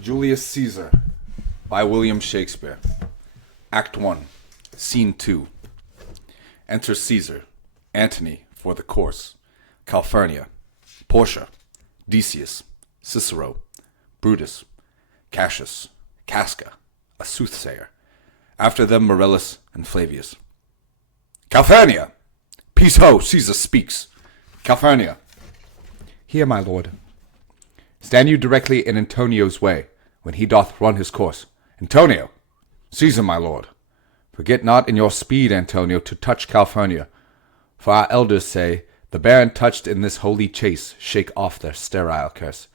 Julius Caesar by William Shakespeare. Act 1, Scene 2. Enter Caesar, Antony for the course, Calphurnia, Portia, Decius, Cicero, Brutus, Cassius, Casca, a soothsayer. After them Marillus and Flavius. Calphurnia! Peace ho, Caesar speaks. Calphurnia. Here, my lord. Stand you directly in Antonio's way, when he doth run his course. Antonio. Caesar, my lord. Forget not in your speed, Antonio, to touch Calphurnia. For our elders say, the baron touched in this holy chase shake off their sterile curse.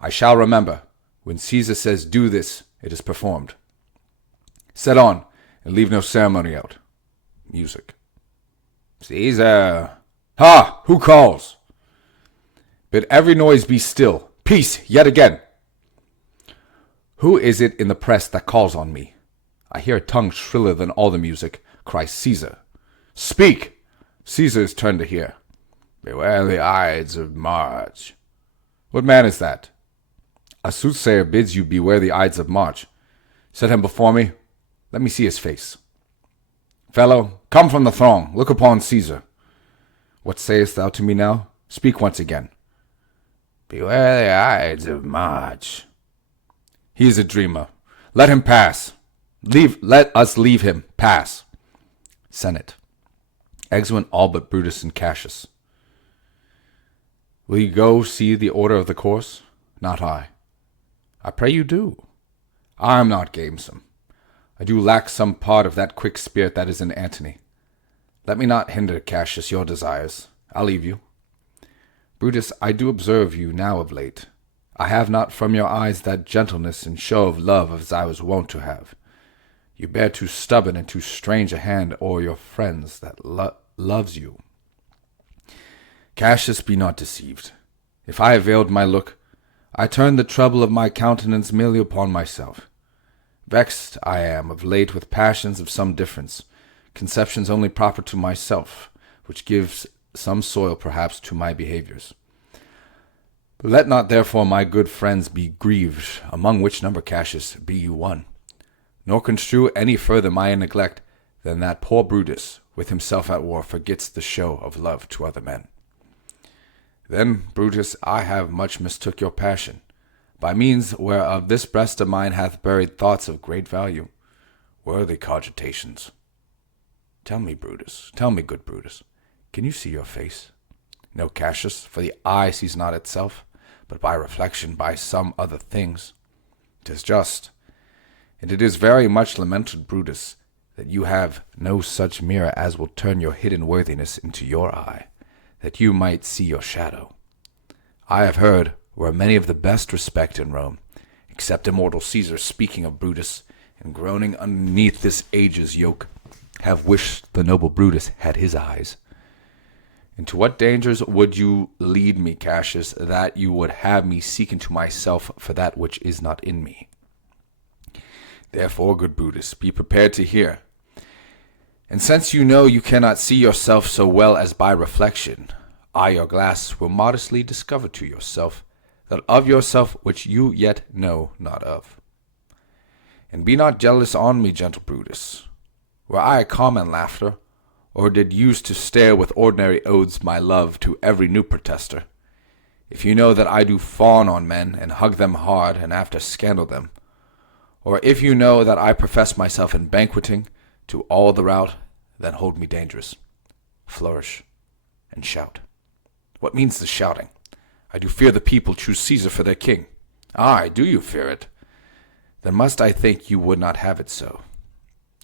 I shall remember, when Caesar says do this, it is performed. Set on, and leave no ceremony out. Music. Caesar. Ha! Who calls? Bid every noise be still. Peace, yet again. Who is it in the press that calls on me? I hear a tongue shriller than all the music, cries Caesar. Speak! Caesar's turn to hear. Beware the Ides of March. What man is that? A soothsayer bids you beware the Ides of March. Set him before me. Let me see his face. Fellow, come from the throng. Look upon Caesar. What sayest thou to me now? Speak once again. Beware the Ides of March. He is a dreamer. Let him pass. Let us leave him. Pass. Senate. Exeunt all but Brutus and Cassius. Will you go see the order of the course? Not I. I pray you do. I am not gamesome. I do lack some part of that quick spirit that is in Antony. Let me not hinder, Cassius, your desires. I'll leave you. Brutus, I do observe you now of late. I have not from your eyes that gentleness and show of love as I was wont to have. You bear too stubborn and too strange a hand o'er your friends that loves you. Cassius, be not deceived. If I veiled my look, I turned the trouble of my countenance merely upon myself. Vexed I am of late with passions of some difference, conceptions only proper to myself, which gives some soil perhaps to my behaviours. But let not therefore my good friends be grieved, among which number, Cassius, be you one, nor construe any further my neglect than that poor Brutus, with himself at war, forgets the show of love to other men. Then, Brutus, I have much mistook your passion, by means whereof this breast of mine hath buried thoughts of great value, worthy cogitations. Tell me, Brutus, tell me, good Brutus, can you see your face? No, Cassius, for the eye sees not itself, but by reflection by some other things. 'Tis just, and it is very much lamented, Brutus, that you have no such mirror as will turn your hidden worthiness into your eye, that you might see your shadow. I have heard where many of the best respect in Rome, except immortal Caesar speaking of Brutus, and groaning underneath this age's yoke, have wished the noble Brutus had his eyes. Into what dangers would you lead me, Cassius, that you would have me seek into myself for that which is not in me? Therefore, good Brutus, be prepared to hear. And since you know you cannot see yourself so well as by reflection, I, your glass, will modestly discover to yourself that of yourself which you yet know not of. And be not jealous on me, gentle Brutus. Were I a common laughter, or did use to stare with ordinary oaths my love to every new protester, if you know that I do fawn on men, and hug them hard, and after scandal them, or if you know that I profess myself in banqueting to all the rout, then hold me dangerous. Flourish, and shout. What means the shouting? I do fear the people choose Caesar for their king. Aye, do you fear it? Then must I think you would not have it so.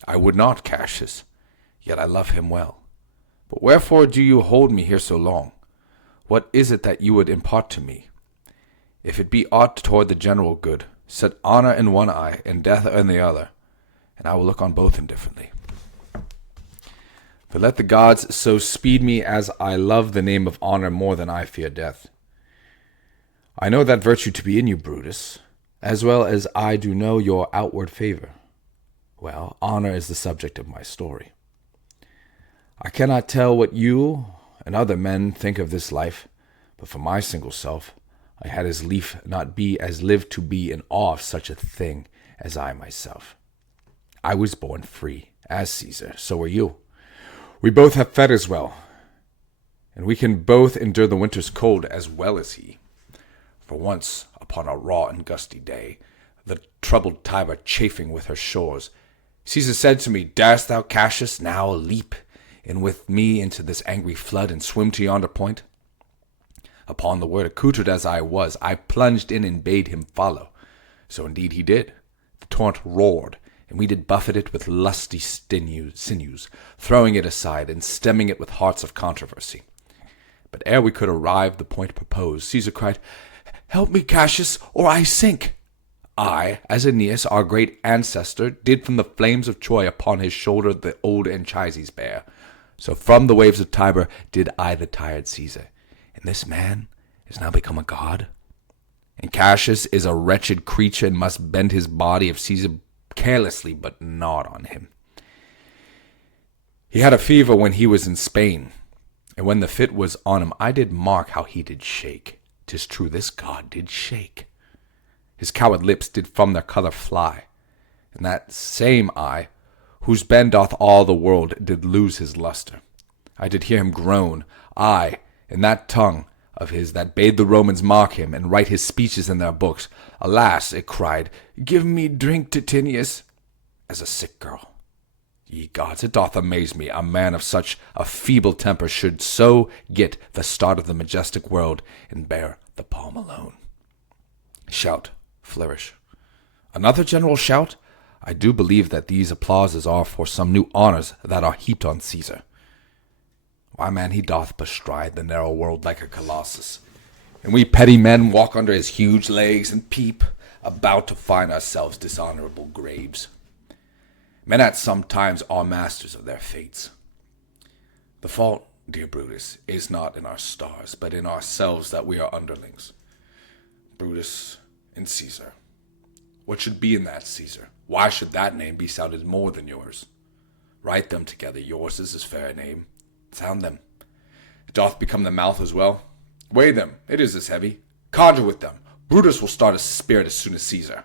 I would not, Cassius, yet I love him well. But wherefore do you hold me here so long? What is it that you would impart to me? If it be aught toward the general good, set honor in one eye, and death in the other, and I will look on both indifferently. But let the gods so speed me as I love the name of honor more than I fear death. I know that virtue to be in you, Brutus, as well as I do know your outward favor. Well, honor is the subject of my story. I cannot tell what you and other men think of this life, but for my single self, I had as lief not be as live to be in awe of such a thing as I myself. I was born free, as Caesar, so are you. We both have fed as well, and we can both endure the winter's cold as well as he. For once, upon a raw and gusty day, the troubled Tiber chafing with her shores, Caesar said to me, Darest thou, Cassius, now leap in with me into this angry flood and swim to yonder point? Upon the word, accoutred as I was, I plunged in and bade him follow. So indeed he did. The torrent roared, and we did buffet it with lusty sinews, throwing it aside and stemming it with hearts of controversy. But ere we could arrive the point proposed, Caesar cried, Help me, Cassius, or I sink. I, as Aeneas, our great ancestor, did from the flames of Troy upon his shoulder the old Anchises bear. So from the waves of Tiber did I the tired Caesar. And this man is now become a god? And Cassius is a wretched creature and must bend his body of Caesar carelessly, but not on him. He had a fever when he was in Spain, and when the fit was on him, I did mark how he did shake. 'Tis true, this god did shake. His coward lips did from their colour fly, and that same eye, whose bend doth all the world, did lose his lustre. I did hear him groan, aye, in that tongue of his that bade the Romans mark him and write his speeches in their books. Alas, it cried, Give me drink, Titinius, as a sick girl. Ye gods, it doth amaze me, a man of such a feeble temper should so get the start of the majestic world and bear the palm alone. Shout, flourish. Another general shout? I do believe that these applauses are for some new honours that are heaped on Caesar. Why, man, he doth bestride the narrow world like a colossus, and we petty men walk under his huge legs and peep about to find ourselves dishonourable graves. Men at some times are masters of their fates. The fault, dear Brutus, is not in our stars, but in ourselves that we are underlings. Brutus and Caesar. What should be in that, Caesar? Why should that name be sounded more than yours? Write them together, yours is as fair a name. Sound them. It doth become the mouth as well. Weigh them, it is as heavy. Conjure with them. Brutus will start a spirit as soon as Caesar.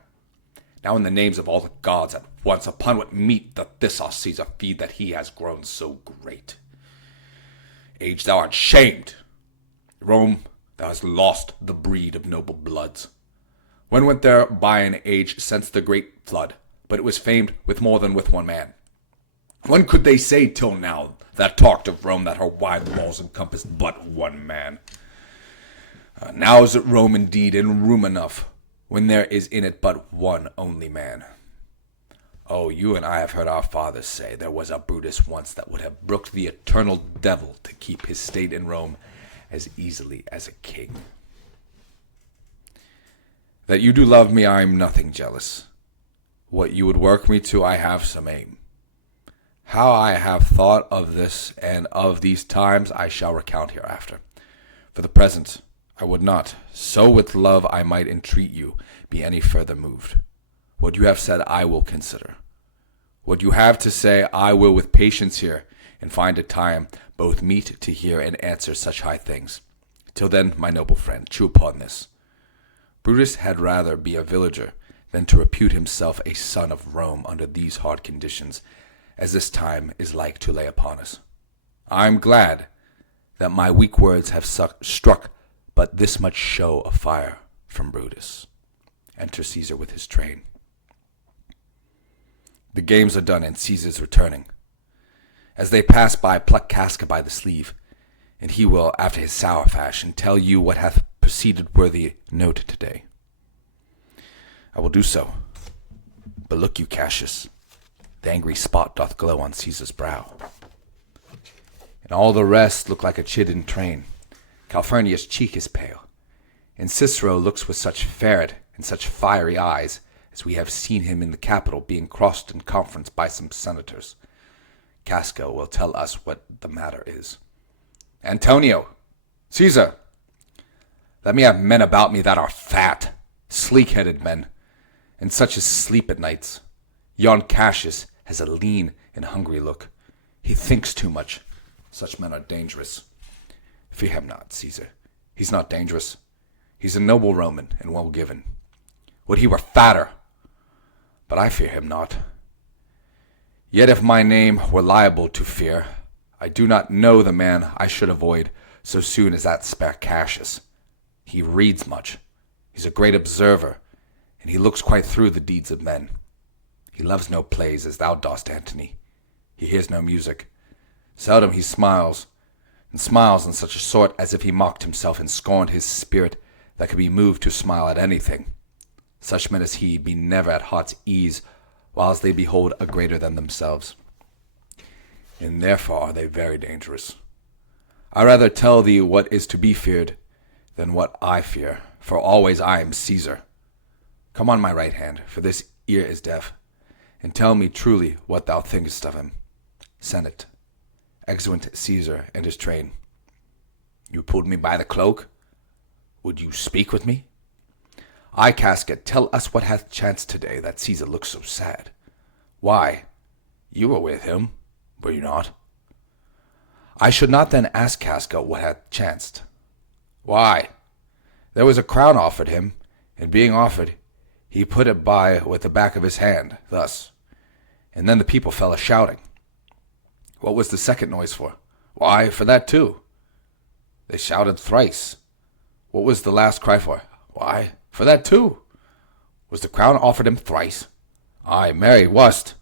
Now in the names of all the gods at once, upon what meat doth this our Caesar feed that he has grown so great? Age, thou art shamed. Rome, thou hast lost the breed of noble bloods. When went there by an age since the great flood, but it was famed with more than with one man? When could they say till now that talked of Rome that her wide walls encompassed but one man? Now is it Rome indeed, and room enough, when there is in it but one only man. Oh, you and I have heard our fathers say there was a Brutus once that would have brooked the eternal devil to keep his state in Rome as easily as a king. That you do love me, I am nothing jealous. What you would work me to, I have some aim. How I have thought of this and of these times I shall recount hereafter. For the present, I would not, so with love I might entreat you, be any further moved. What you have said I will consider. What you have to say I will with patience hear, and find a time both meet to hear and answer such high things. Till then, my noble friend, chew upon this. Brutus had rather be a villager than to repute himself a son of Rome under these hard conditions, as this time is like to lay upon us. I am glad that my weak words have struck but this much show of fire from Brutus. Enter Caesar with his train. The games are done, and Caesar's returning. As they pass by, pluck Casca by the sleeve, and he will, after his sour fashion, tell you what hath proceeded worthy note today. I will do so. But look you, Cassius, the angry spot doth glow on Caesar's brow, and all the rest look like a chidden train. Calphurnius' cheek is pale, and Cicero looks with such ferret and such fiery eyes as we have seen him in the Capitol being crossed in conference by some senators. Casca will tell us what the matter is. Antonio! Caesar! Let me have men about me that are fat, sleek-headed men, and such as sleep at nights. Yon Cassius has a lean and hungry look. He thinks too much. Such men are dangerous. Fear him not, Caesar. He's not dangerous. He's a noble Roman and well given. Would he were fatter! But I fear him not. Yet if my name were liable to fear, I do not know the man I should avoid so soon as that spare Cassius. He reads much. He's a great observer, and he looks quite through the deeds of men. He loves no plays as thou dost, Antony. He hears no music. Seldom he smiles, and smiles in such a sort as if he mocked himself and scorned his spirit that could be moved to smile at anything. Such men as he be never at heart's ease, whilst they behold a greater than themselves. And therefore are they very dangerous. I rather tell thee what is to be feared than what I fear, for always I am Caesar. Come on my right hand, for this ear is deaf, and tell me truly what thou thinkest of him. Senate, exeunt Caesar and his train. You pulled me by the cloak. Would you speak with me? Ay, Casca, tell us what hath chanced today that Caesar looks so sad. Why, you were with him, were you not? I should not then ask Casca what hath chanced. Why, there was a crown offered him, and being offered, he put it by with the back of his hand, thus, and then the people fell a-shouting. What was the second noise for? Why, for that too. They shouted thrice. What was the last cry for? Why, for that too. Was the crown offered him thrice? Ay, marry, wast.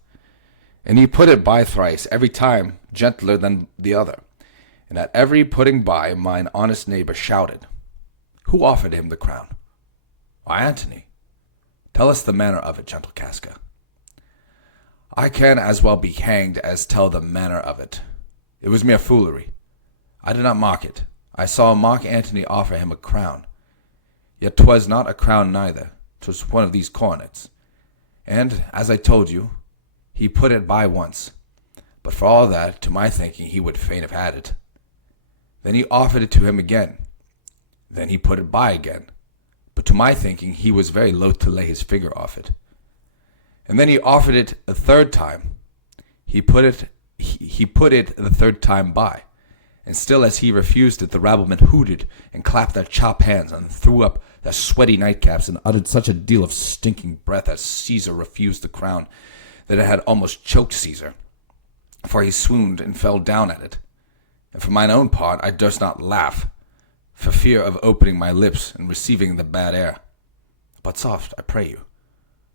And he put it by thrice, every time gentler than the other. And at every putting by, mine honest neighbor shouted. Who offered him the crown? Why, Antony. Tell us the manner of it, gentle Casca. I can as well be hanged as tell the manner of it. It was mere foolery. I did not mock it. I saw Mark Antony offer him a crown. Yet 'twas not a crown neither. 'Twas one of these coronets. And, as I told you, he put it by once. But for all that, to my thinking, he would fain have had it. Then he offered it to him again. Then he put it by again. But to my thinking, he was very loath to lay his finger off it. And then he offered it a third time. He put it the third time by. And still as he refused it, the rabblemen hooted and clapped their chopped hands and threw up their sweaty nightcaps and uttered such a deal of stinking breath as Caesar refused the crown that it had almost choked Caesar, for he swooned and fell down at it. And for mine own part, I durst not laugh, for fear of opening my lips and receiving the bad air. But soft, I pray you.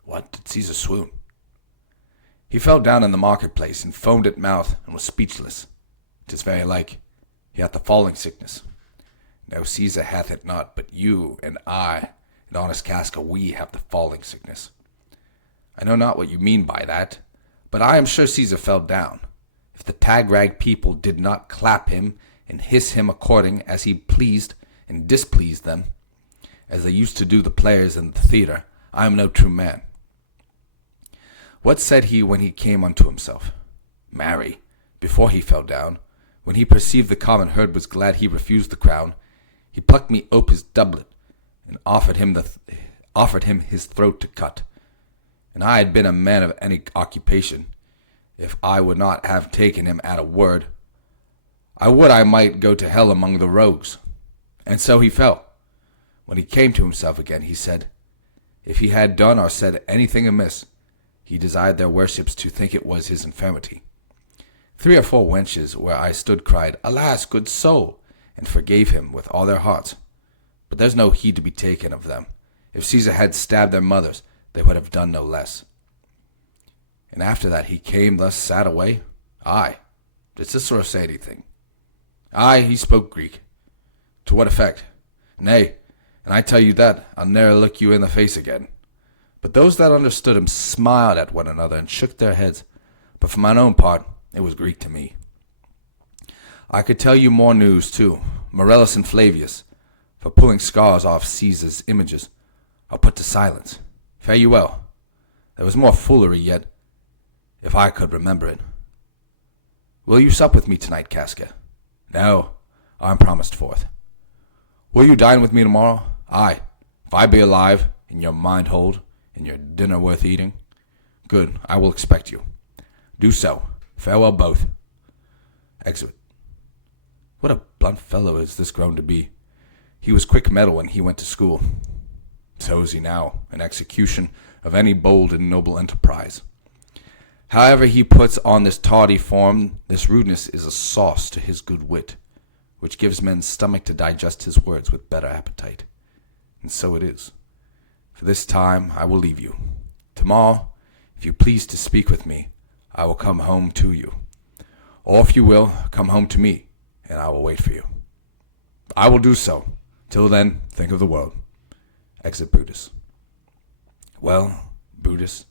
What, did Caesar swoon? He fell down in the marketplace, and foamed at mouth, and was speechless. 'Tis very like. He hath the falling sickness. No, Caesar hath it not, but you and I, and honest Casca, we have the falling sickness. I know not what you mean by that, but I am sure Caesar fell down. If the tag-rag people did not clap him and hiss him according as he pleased and displeased them, as they used to do the players in the theatre, I am no true man. What said he when he came unto himself? Marry, before he fell down, when he perceived the common herd was glad he refused the crown, he plucked me ope his doublet, and offered him his throat to cut. And I had been a man of any occupation, if I would not have taken him at a word. I would I might go to hell among the rogues. And so he fell. When he came to himself again, he said, if he had done or said anything amiss, he desired their worships to think it was his infirmity. 3 or 4 wenches where I stood cried, Alas, good soul, and forgave him with all their hearts. But there's no heed to be taken of them. If Caesar had stabbed their mothers, they would have done no less. And after that he came thus sad away. Aye, did Cicero say anything? Aye, he spoke Greek. To what effect? Nay, and I tell you that, I'll ne'er look you in the face again. But those that understood him smiled at one another and shook their heads. But for mine own part, it was Greek to me. I could tell you more news, too. Morellus and Flavius, for pulling scars off Caesar's images, are put to silence. Fare you well. There was more foolery yet, if I could remember it. Will you sup with me tonight, Casca? No, I'm promised forth. Will you dine with me tomorrow? Aye, if I be alive, and your mind hold, and your dinner worth eating. Good, I will expect you. Do so. Farewell both. Exit. What a blunt fellow is this grown to be. He was quick-mettled when he went to school. So is he now, in execution of any bold and noble enterprise. However he puts on this tardy form, this rudeness is a sauce to his good wit, which gives men's stomach to digest his words with better appetite. And so it is. For this time I will leave you. Tomorrow, if you please to speak with me, I will come home to you. Or if you will, come home to me, and I will wait for you. I will do so. Till then, think of the world. Exit Brutus. Well, Brutus,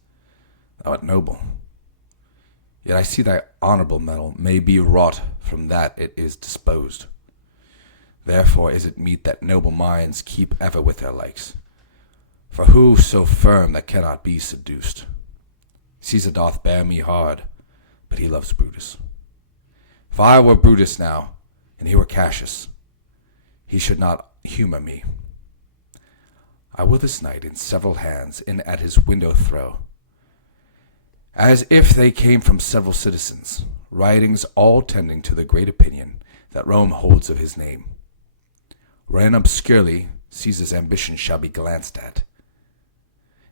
thou art noble. Yet I see thy honorable metal may be wrought from that it is disposed. Therefore is it meet that noble minds keep ever with their likes. For who so firm that cannot be seduced? Caesar doth bear me hard, but he loves Brutus. If I were Brutus now, and he were Cassius, he should not humour me. I will this night in several hands in at his window throw, as if they came from several citizens, writings all tending to the great opinion that Rome holds of his name, wherein obscurely Caesar's ambition shall be glanced at.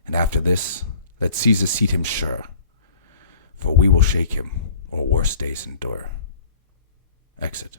And after this, let Caesar seat him sure, for we will shake him, or worse days endure. Exit.